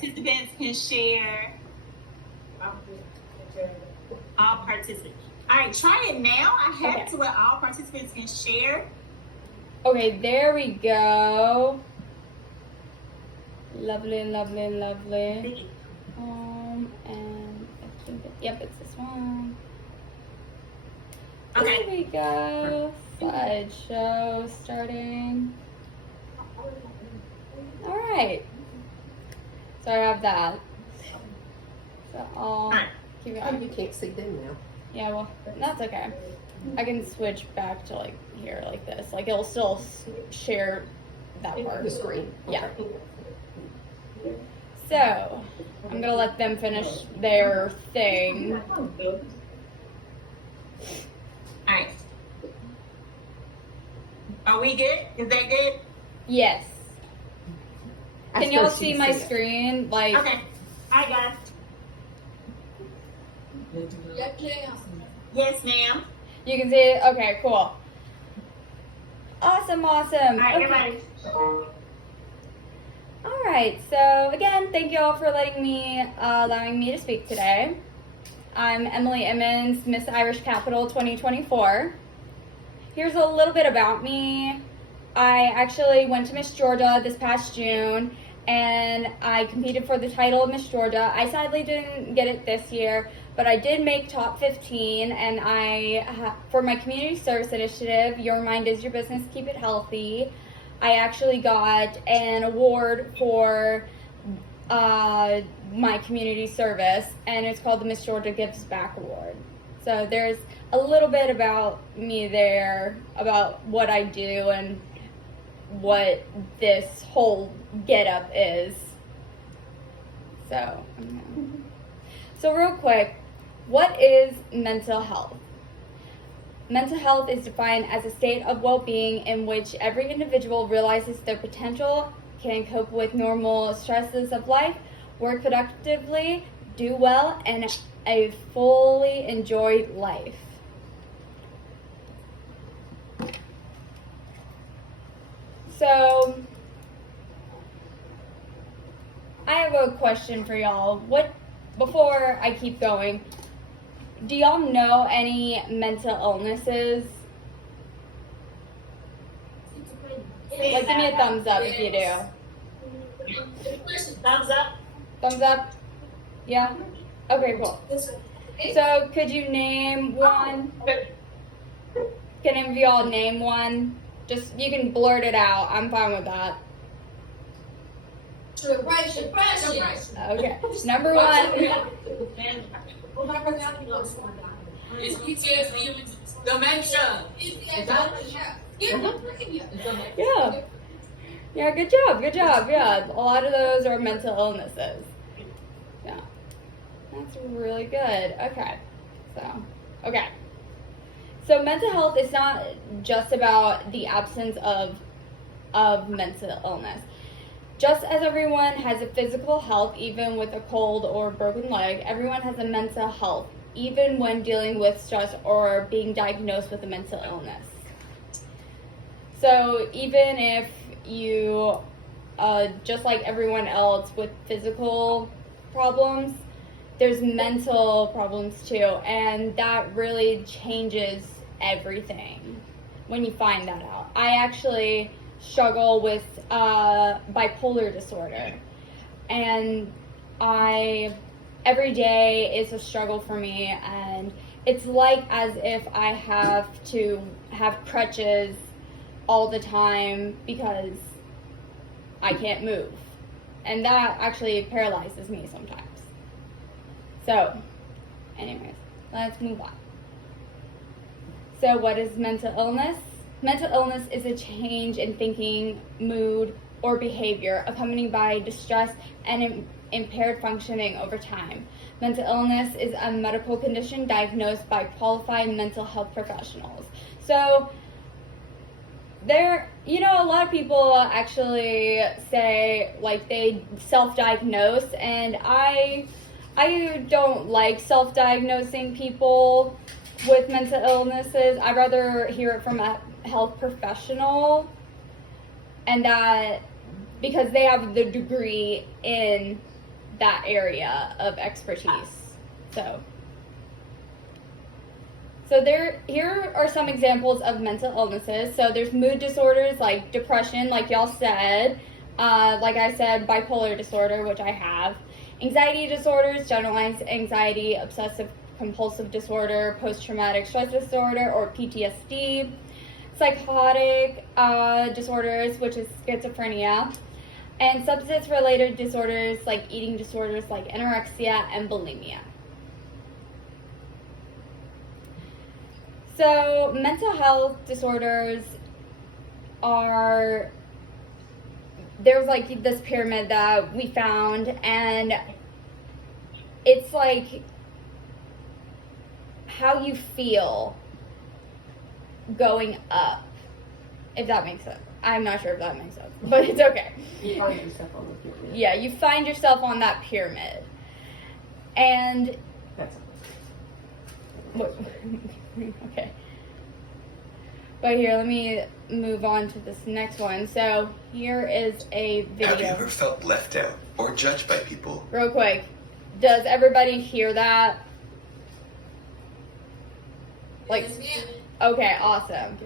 participants can share. All participants. All right, try it now. I have to where all participants can share. Okay, there we go. Lovely, lovely, lovely. And I think yep, it's this one. Okay. There we go. Slideshow starting. All right. So I have that. So I'll keep it on. You can't see them now. Yeah, well, that's okay. I can switch back to like here, like this. Like it'll still share that part. The screen. Yeah. So I'm gonna let them finish their thing. All right. Are we good? Is that good? Yes. I Can y'all suppose see you my can see it. screen? Like. Okay. All right, guys. Yes, ma'am. You can see it? Okay, cool. Awesome, awesome. All right, Okay. everybody. All right, so again, thank you all for allowing me to speak today. I'm Emily Emmons, Miss Irish Capital 2024. Here's a little bit about me. I actually went to Miss Georgia this past June, and I competed for the title of Miss Georgia. I sadly didn't get it this year, but I did make top 15, and for my community service initiative, Your Mind is Your Business, Keep It Healthy, I actually got an award for my community service, and it's called the Miss Georgia Gives Back Award. So there's a little bit about me there, about what I do and what this whole get-up is. So real quick, what is mental health? Mental health is defined as a state of well-being in which every individual realizes their potential, can cope with normal stresses of life, work productively, do well, and a fully enjoy life. So, I have a question for y'all. Before I keep going, do y'all know any mental illnesses? Like, give me a thumbs up if you do. Thumbs up. Thumbs up? Yeah? Okay, cool. So, could you name one? Can any of y'all name one? Just, you can blurt it out. I'm fine with that. Depression. Okay. Number one. It's PTSD. Dementia. Yeah. Yeah, good job. Yeah, a lot of those are mental illnesses. Yeah. That's really good. Okay. So mental health is not just about the absence of mental illness. Just as everyone has a physical health, even with a cold or broken leg, everyone has a mental health, even when dealing with stress or being diagnosed with a mental illness. So even if you, just like everyone else with physical problems, there's mental problems too, and that really changes everything when you find that out. I actually struggle with bipolar disorder, and every day is a struggle for me, and it's like as if I have to have crutches all the time because I can't move, and that actually paralyzes me sometimes. So anyways, let's move on. So what is mental illness? Mental illness is a change in thinking, mood, or behavior accompanied by distress and impaired functioning over time. Mental illness is a medical condition diagnosed by qualified mental health professionals. So a lot of people actually say like they self-diagnose, and I don't like self-diagnosing people with mental illnesses. I'd rather hear it from a health professional, and that because they have the degree in that area of expertise. So here are some examples of mental illnesses. So there's mood disorders like depression, like y'all said. Like I said, bipolar disorder, which I have. Anxiety disorders, generalized anxiety, obsessive compulsive disorder, post-traumatic stress disorder, or PTSD. Psychotic disorders, which is schizophrenia. And substance-related disorders like eating disorders like anorexia and bulimia. So mental health disorders there's like this pyramid that we found, and it's like how you feel going up, if that makes sense. I'm not sure if that makes sense, but it's okay. You find yourself on the pyramid. Yeah, you find yourself on that pyramid. And That's what? Okay. But here, let me move on to this next one. So here is a video. Have you ever felt left out or judged by people? Real quick, does everybody hear that? Like, okay, awesome.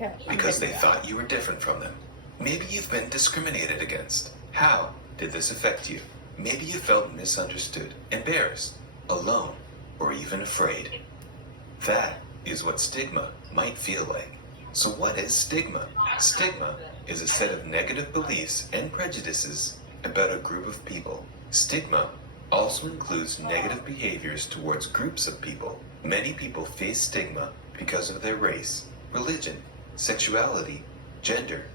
Okay. Because they thought you were different from them. Maybe you've been discriminated against. How did this affect you? Maybe you felt misunderstood, embarrassed, alone, or even afraid. That is what stigma might feel like. So what is stigma? Stigma is a set of negative beliefs and prejudices about a group of people. Stigma also includes negative behaviors towards groups of people. Many people face stigma because of their race, religion, sexuality, gender,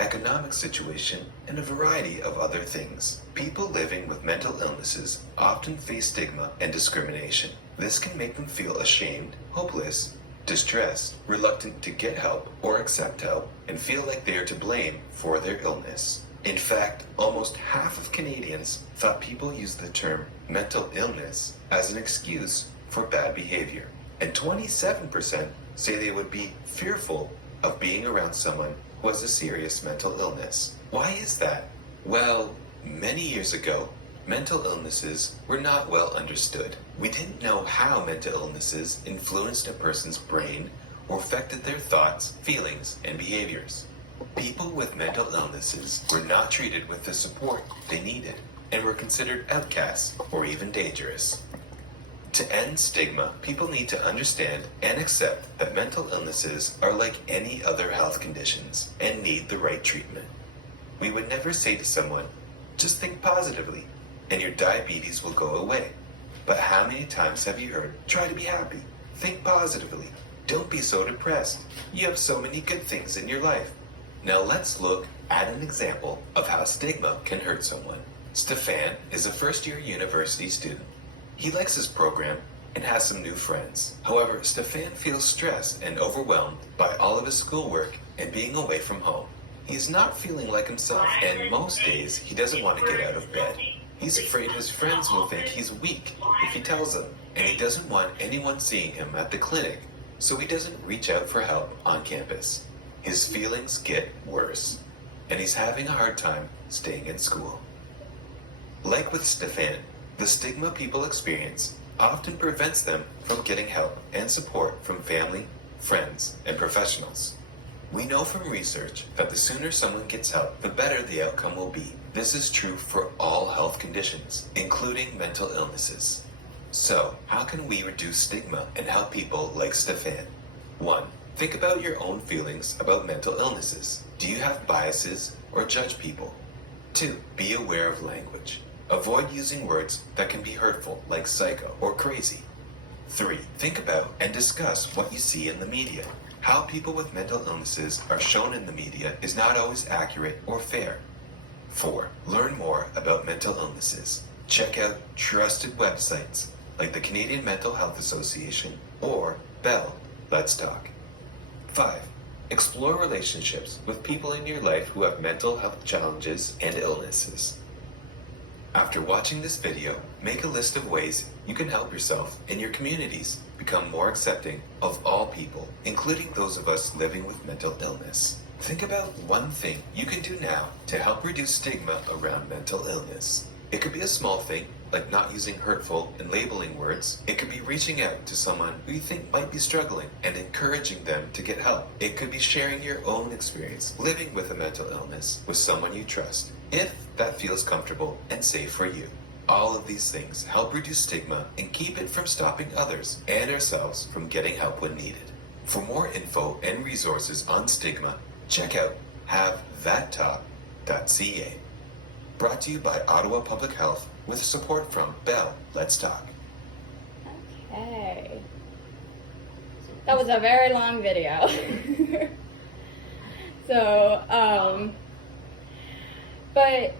economic situation, and a variety of other things. People living with mental illnesses often face stigma and discrimination. This can make them feel ashamed, hopeless, distressed, reluctant to get help or accept help, and feel like they are to blame for their illness. In fact, almost half of Canadians thought people used the term mental illness as an excuse for bad behavior, and 27% say they would be fearful of being around someone who has a serious mental illness. Why is that? Well, many years ago, mental illnesses were not well understood. We didn't know how mental illnesses influenced a person's brain or affected their thoughts, feelings, and behaviors. People with mental illnesses were not treated with the support they needed and were considered outcasts or even dangerous. To end stigma, people need to understand and accept that mental illnesses are like any other health conditions and need the right treatment. We would never say to someone, just think positively and your diabetes will go away. But how many times have you heard, try to be happy, think positively, don't be so depressed, you have so many good things in your life. Now let's look at an example of how stigma can hurt someone. Stefan is a first-year university student. He likes his program and has some new friends. However, Stefan feels stressed and overwhelmed by all of his schoolwork and being away from home. He's not feeling like himself, and most days he doesn't want to get out of bed. He's afraid his friends will think he's weak if he tells them, and he doesn't want anyone seeing him at the clinic, so he doesn't reach out for help on campus. His feelings get worse, and he's having a hard time staying in school. Like with Stefan, the stigma people experience often prevents them from getting help and support from family, friends, and professionals. We know from research that the sooner someone gets help, the better the outcome will be. This is true for all health conditions, including mental illnesses. So, how can we reduce stigma and help people like Stefan? 1. Think about your own feelings about mental illnesses. Do you have biases or judge people? 2. Be aware of language. Avoid using words that can be hurtful, like psycho or crazy. 3. Think about and discuss what you see in the media. How people with mental illnesses are shown in the media is not always accurate or fair. 4. Learn more about mental illnesses. Check out trusted websites like the Canadian Mental Health Association or Bell Let's Talk. 5. Explore relationships with people in your life who have mental health challenges and illnesses. After watching this video, make a list of ways you can help yourself and your communities become more accepting of all people, including those of us living with mental illness. Think about one thing you can do now to help reduce stigma around mental illness. It could be a small thing, like not using hurtful and labeling words. It could be reaching out to someone who you think might be struggling and encouraging them to get help. It could be sharing your own experience living with a mental illness with someone you trust, if that feels comfortable and safe for you. All of these things help reduce stigma and keep it from stopping others and ourselves from getting help when needed. For more info and resources on stigma, check out havethattalk.ca. Brought to you by Ottawa Public Health with support from Bell Let's Talk. Okay. That was a very long video. But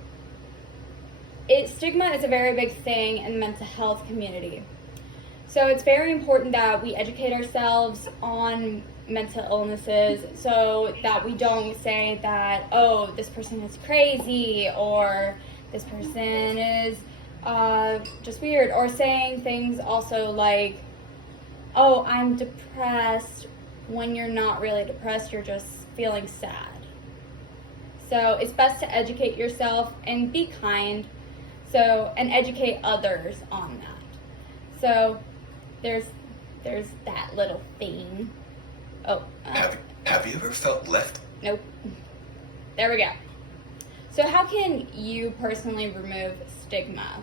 stigma is a very big thing in the mental health community. So it's very important that we educate ourselves on mental illnesses so that we don't say that, oh, this person is crazy or this person is just weird, or saying things also like, oh, I'm depressed, when you're not really depressed, you're just feeling sad. So it's best to educate yourself and be kind, and educate others on that. So there's that little thing. Oh. Have you ever felt left? Nope. There we go. So how can you personally remove stigma?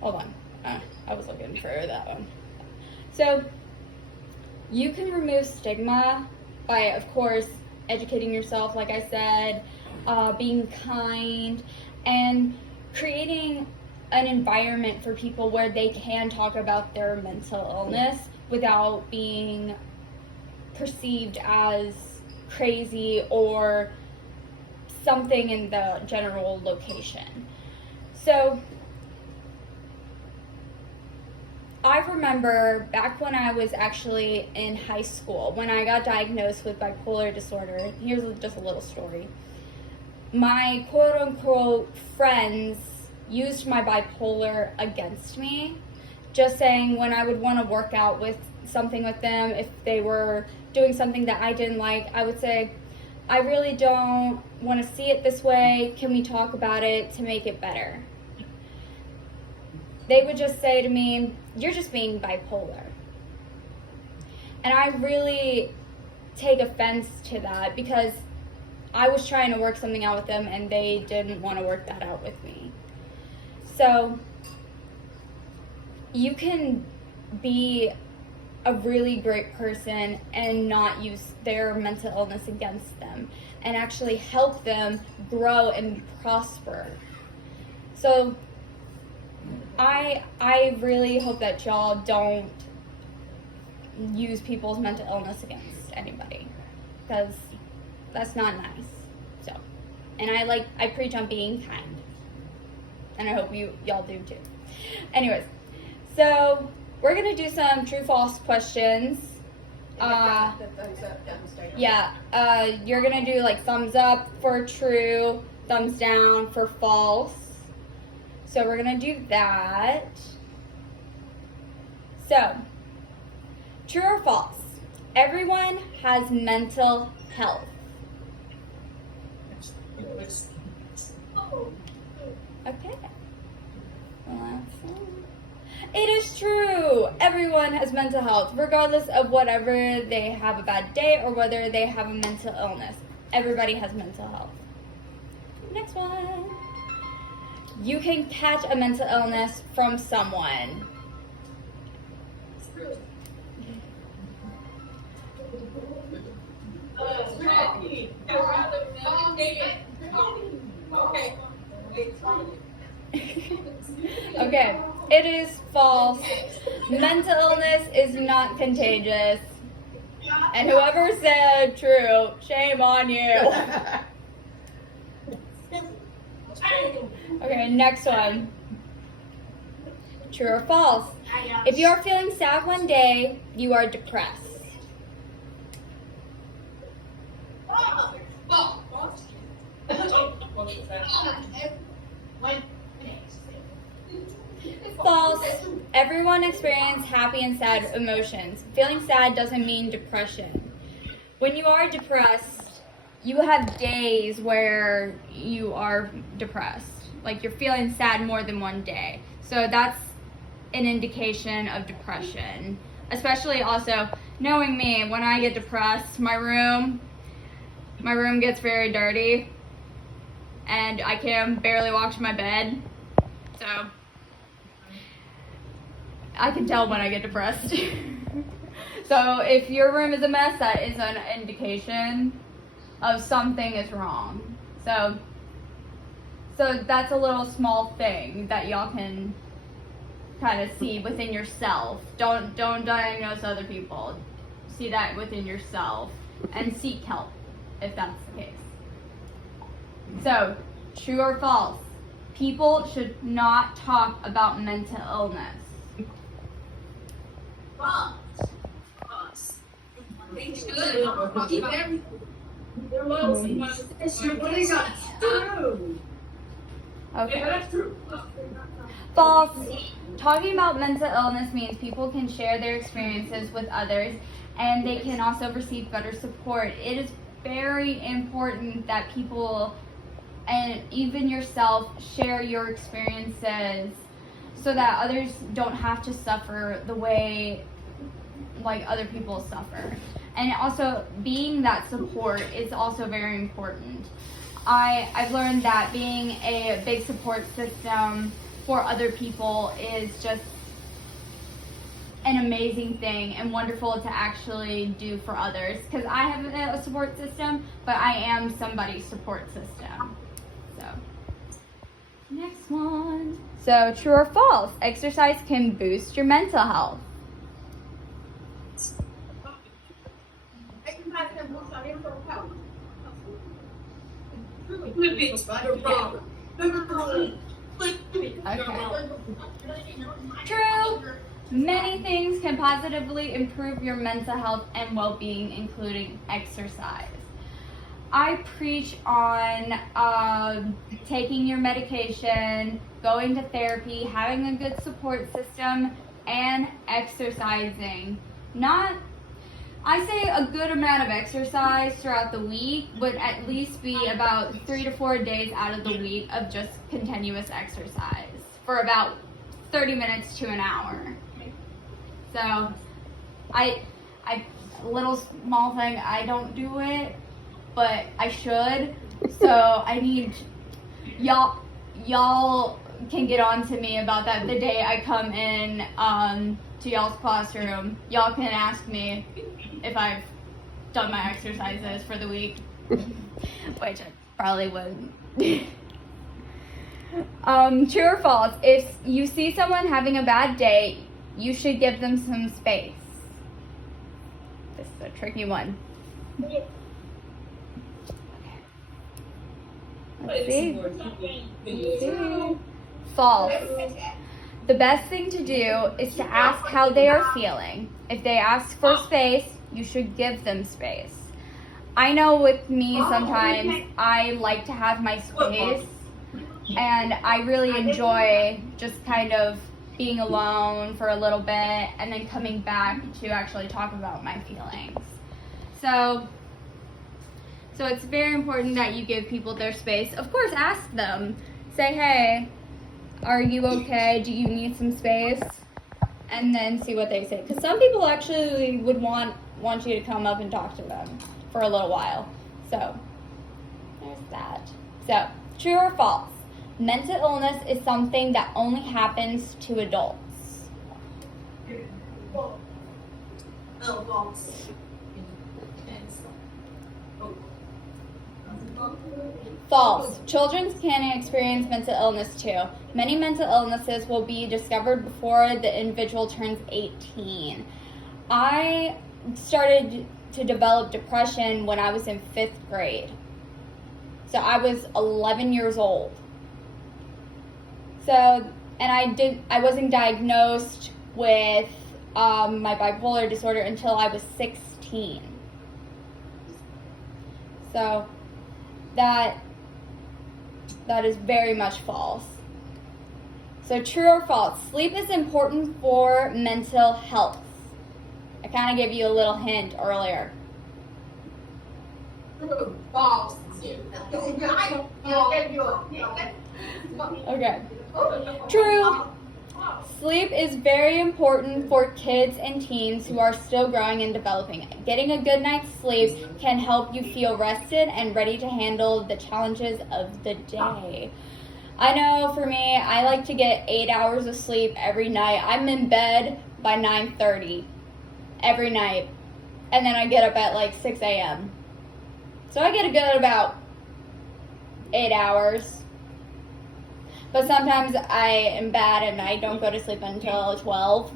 Hold on. I was looking for that one. So you can remove stigma by, of course, educating yourself, like I said, being kind, and creating an environment for people where they can talk about their mental illness without being perceived as crazy or something in the general location. So I remember back when I was actually in high school, when I got diagnosed with bipolar disorder. Here's just a little story. My quote-unquote friends used my bipolar against me, just saying when I would want to work out with something with them, if they were doing something that I didn't like, I would say, I really don't want to see it this way. Can we talk about it to make it better? They would just say to me, you're just being bipolar. And I really take offense to that because I was trying to work something out with them and they didn't want to work that out with me. So you can be a really great person and not use their mental illness against them and actually help them grow and prosper. So I really hope that y'all don't use people's mental illness against anybody, because that's not nice. So, and I preach on being kind, and I hope y'all do too. Anyways, so we're gonna do some true/false questions. You're gonna do like thumbs up for true, thumbs down for false. So we're gonna do that. So, true or false? Everyone has mental health. Okay. It is true. Everyone has mental health, regardless of whatever they have a bad day or whether they have a mental illness. Everybody has mental health. Next one. You can catch a mental illness from someone. Okay, it is false. Mental illness is not contagious. And whoever said true, shame on you. Okay, next one. True or false? If you are feeling sad one day, you are depressed. False. Everyone experiences happy and sad emotions. Feeling sad doesn't mean depression. When you are depressed, you have days where you are depressed. like you're feeling sad more than one day. So that's an indication of depression. Especially also, knowing me, when I get depressed, my room gets very dirty and I can barely walk to my bed. So I can tell when I get depressed. So if your room is a mess, that is an indication of something is wrong. So that's a little small thing that y'all can kind of see within yourself. Don't diagnose other people. See that within yourself and seek help if that's the case. So, true or false? People should not talk about mental illness. False. They should keep everything. Okay. Yeah, that's true. False. Talking about mental illness means people can share their experiences with others and they can also receive better support. It is very important that people, and even yourself, share your experiences so that others don't have to suffer the way like other people suffer. And also being that support is also very important. I've learned that being a big support system for other people is just an amazing thing and wonderful to actually do for others, because I have a support system, but I am somebody's support system. So, next one. So, true or false? Exercise can boost your mental health. Okay. True. Many things can positively improve your mental health and well-being, including exercise. I preach on taking your medication, going to therapy, having a good support system, and exercising. I say a good amount of exercise throughout the week would at least be about 3 to 4 days out of the week of just continuous exercise for about 30 minutes to an hour. So, a little small thing, I don't do it, but I should. So I need y'all can get on to me about that the day I come in to y'all's classroom. Y'all can ask me if I've done my exercises for the week, which I probably wouldn't. True or false? If you see someone having a bad day, you should give them some space. This is a tricky one. Let's see. False. The best thing to do is to ask how they are feeling. If they ask for space, you should give them space. I know with me sometimes I like to have my space, and I really enjoy just kind of being alone for a little bit and then coming back to actually talk about my feelings. So it's very important that you give people their space. Of course, ask them. Say, hey, are you okay? Do you need some space? And then see what they say. Because some people actually would want you to come up and talk to them for a little while. So, there's that. So, true or false? Mental illness is something that only happens to adults. False. Children can experience mental illness too. Many mental illnesses will be discovered before the individual turns 18. I started to develop depression when I was in 5th grade. So I was 11 years old. So, and I wasn't diagnosed with my bipolar disorder until I was 16. So that is very much false. So true or false? Sleep is important for mental health. I kind of gave you a little hint earlier. False. Okay. True. Sleep is very important for kids and teens who are still growing and developing. Getting a good night's sleep can help you feel rested and ready to handle the challenges of the day. I know for me, I like to get 8 hours of sleep every night. I'm in bed by 9:30 every night, and then I get up at like 6 a.m. So I get a good about 8 hours. But sometimes I am bad and I don't go to sleep until 12.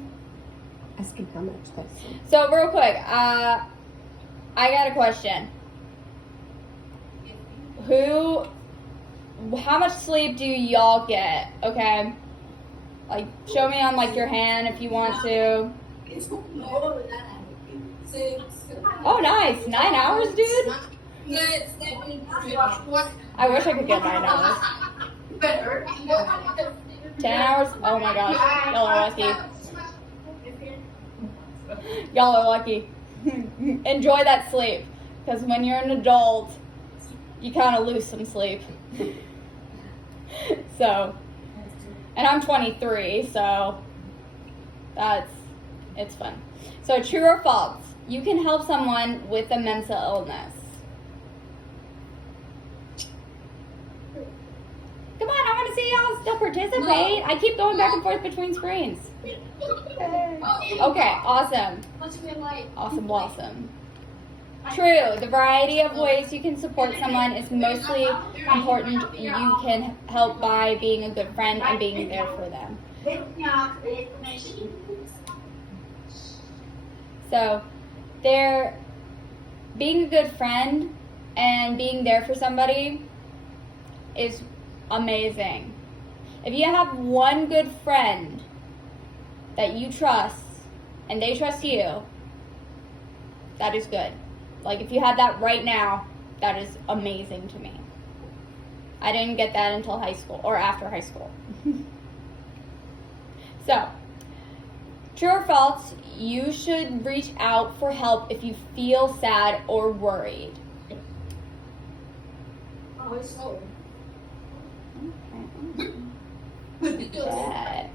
Asking how much that's. So real quick, I got a question. How much sleep do y'all get? Okay. Like, show me on like your hand if you want to. Oh, nice. 9 hours, dude? I wish I could get 9 hours. 10 hours? Oh my gosh. Y'all are lucky. Y'all are lucky. Enjoy that sleep. Because when you're an adult, you kind of lose some sleep. So, and I'm 23, so it's fun. So, true or false? You can help someone with a mental illness. Come on, I want to see y'all still participate. I keep going back and forth between screens. Okay, awesome. Awesome. True, the variety of ways you can support someone is mostly important. You can help by being a good friend and being there for them. So, being a good friend and being there for somebody is amazing. If you have one good friend that you trust and they trust you, that is good. Like, if you had that right now, that is amazing to me. I didn't get that until high school or after high school. So, true or false, you should reach out for help if you feel sad or worried. Bad.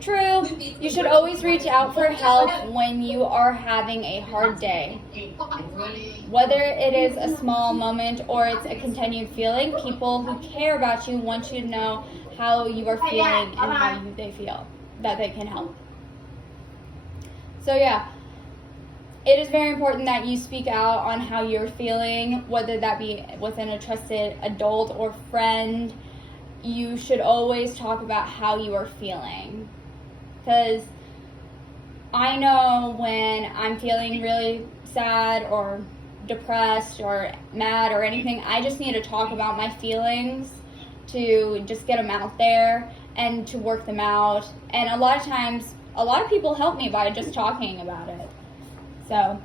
True. You should always reach out for help when you are having a hard day. Whether it is a small moment or it's a continued feeling, people who care about you want you to know how you are feeling and how they feel, that they can help. So yeah, it is very important that you speak out on how you're feeling, whether that be within a trusted adult or friend. You should always talk about how you are feeling. Because I know when I'm feeling really sad or depressed or mad or anything, I just need to talk about my feelings to just get them out there and to work them out. And a lot of times, a lot of people help me by just talking about it. So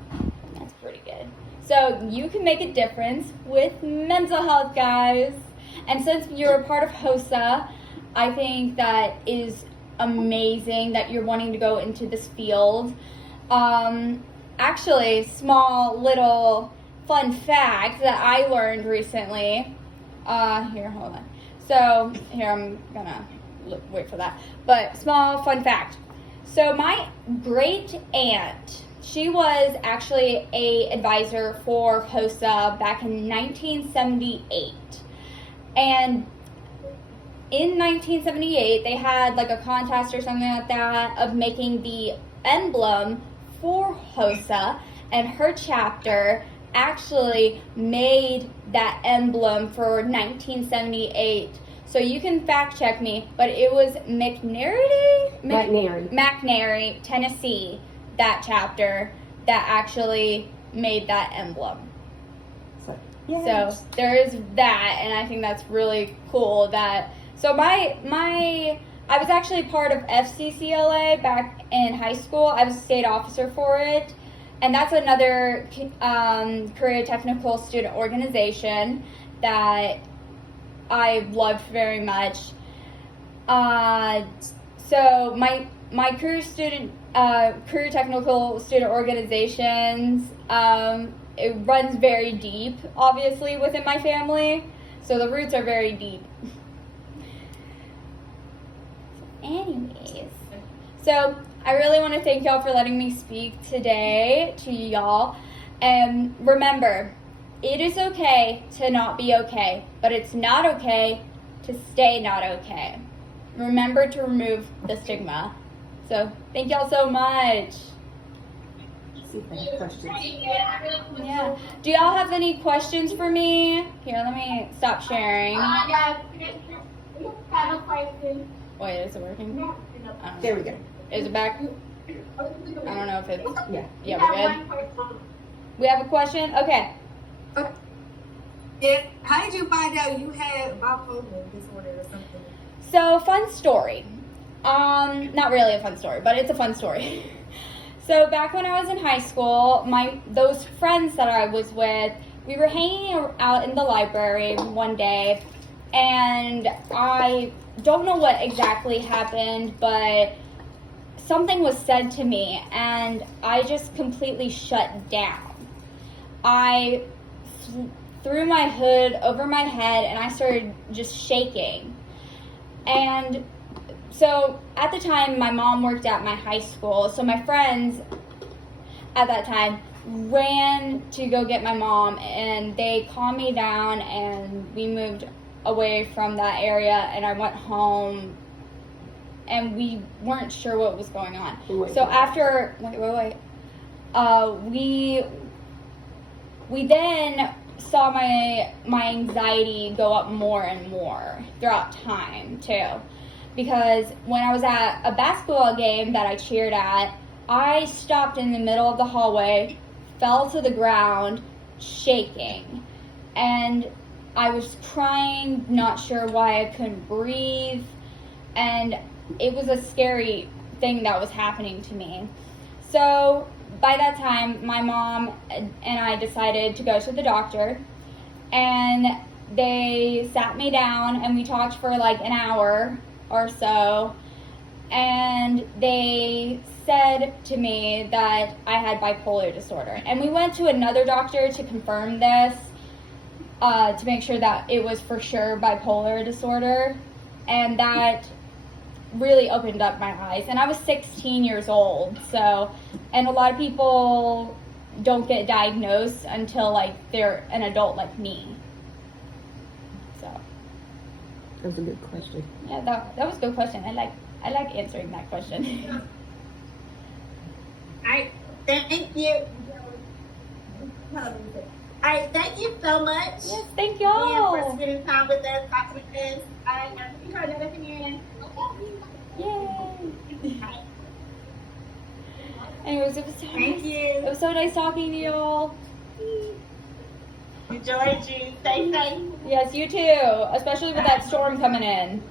that's pretty good. So you can make a difference with mental health, guys. And since you're a part of HOSA, I think that is amazing that you're wanting to go into this field. Actually, small little fun fact that I learned recently. Here, hold on. So, here, I'm gonna wait for that. But, small fun fact. So, my great aunt, she was actually a advisor for HOSA back in 1978. And in 1978, they had like a contest or something like that of making the emblem for HOSA, and her chapter actually made that emblem for 1978. So you can fact check me, but it was McNary, Tennessee, that chapter that actually made that emblem. So there is that, and I think that's really cool. So I was actually part of FCCLA back in high school. I was a state officer for it, and that's another career technical student organization that I loved very much. So my career technical student organizations, it runs very deep, obviously, within my family. So the roots are very deep. Anyways, so I really want to thank y'all for letting me speak today to y'all. And remember, it is okay to not be okay, but it's not okay to stay not okay. Remember to remove the stigma. So thank y'all so much. See if I have questions. Yeah. Do y'all have any questions for me? Here, let me stop sharing. Have a question. Wait, is it working? I don't know. There we go. Is it back? I don't know if it's... Yeah. Yeah, we're good. We have a question? Okay. Yeah. How did you find out you had bipolar disorder or something? So, fun story. Not really a fun story, but it's a fun story. So, back when I was in high school, those friends that I was with, we were hanging out in the library one day, and I don't know what exactly happened, but something was said to me, and I just completely shut down. I threw my hood over my head, and I started just shaking. And so at the time, my mom worked at my high school, so my friends at that time ran to go get my mom, and they calmed me down, and we moved away from that area, and I went home, and we weren't sure what was going on. So after, we then saw my anxiety go up more and more throughout time too, because when I was at a basketball game that I cheered at, I stopped in the middle of the hallway, fell to the ground, shaking, and I was crying, not sure why I couldn't breathe, and it was a scary thing that was happening to me. So by that time, my mom and I decided to go to the doctor, and they sat me down and we talked for like an hour or so, and they said to me that I had bipolar disorder. And we went to another doctor to confirm this, to make sure that it was for sure bipolar disorder, and that really opened up my eyes. And I was 16 years old, so, and a lot of people don't get diagnosed until like they're an adult like me. So That was a good question. yeah, that was a good question. I like answering that question. Alright, thank you. Alright, thank you so much. Yes, thank Again, for y'all. spending time with us, talking with us. Alright, now you heard that again. Yay. Anyways, it was so Thank nice. you. It was so nice talking to y'all. Enjoyed you. Stay safe. Yes, you too. Especially with that storm coming in.